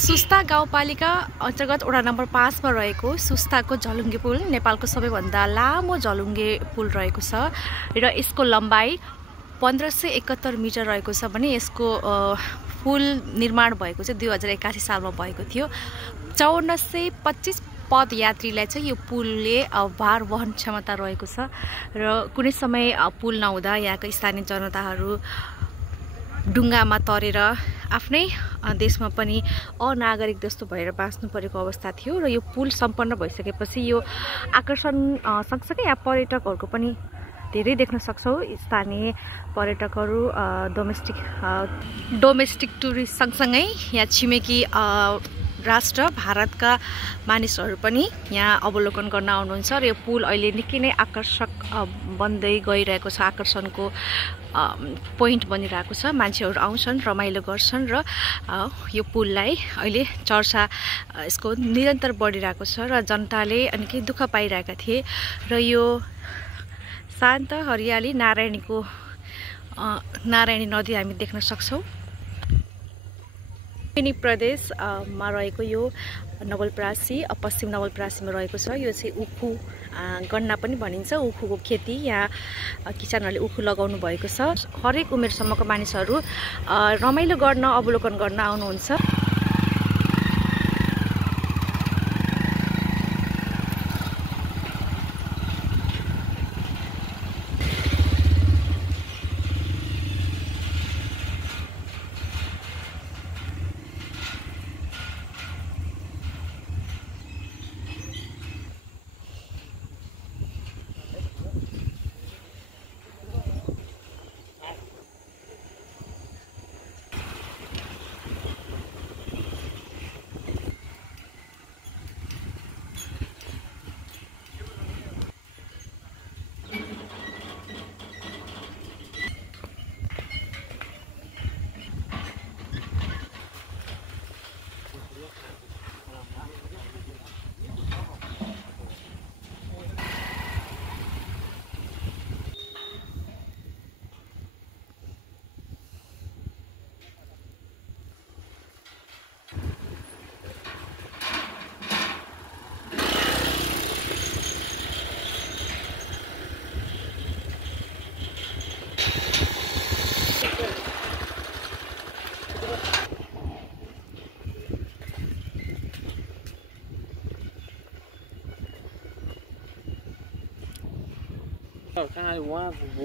सुस्ता गाउँपालिका अन्तर्गत वडा नम्बर 5 मा रहेको सुस्ताको झलुङ्गे पुल नेपालको सबैभन्दा लामो झलुङ्गे पुल रहेको छ र यसको लम्बाइ 1571 मिटर रहेको छ भने यसको पुल निर्माण भएको चाहिँ 2081 सालमा भएको थियो। 5425 पदयात्रीलाई चाहिँ यो पुलले भार वहन क्षमता रहेको छ र कुनै समय पुल नहुँदा यहाँका स्थानीय जनताहरू डुङ्गामा तरेर आफ्नै देशमा पनि अनागरिक जस्तो भएर बाँच्नु परेको अवस्था थियो र यो पुल सम्पन्न भइसकेपछि यो आकर्षण सँगसँगै यहाँ पर्यटकहरूको पनि धेरै देख्न सक्छौँ। स्थानीय पर्यटकहरू डोमेस्टिक टुरिस्ट सँगसँगै यहाँ छिमेकी राष्ट्र भारतका मानिसहरू पनि यहाँ अवलोकन गर्न आउनुहुन्छ र यो पुल अहिले निकै नै आकर्षक बन्दै गइरहेको छ, आकर्षणको पोइन्ट बनिरहेको छ। मान्छेहरू आउँछन्, रमाइलो गर्छन् र यो पुललाई अहिले चर्चा यसको निरन्तर बढिरहेको छ र जनताले निकै दुःख पाइरहेका थिए र यो शान्त हरियाली नारायणी नदी हामी देख्न सक्छौँ। लुम्बिनी प्रदेशमा रहेको यो नवलपरासी पश्चिम नवलपरासीमा रहेको छ। यो चाहिँ उखु गन्ना पनि भनिन्छ। उखुको खेती यहाँ किसानहरूले उखु लगाउनु भएको छ। हरेक उमेर समूहका मानिसहरू रमाइलो गर्न अवलोकन गर्न आउनुहुन्छ।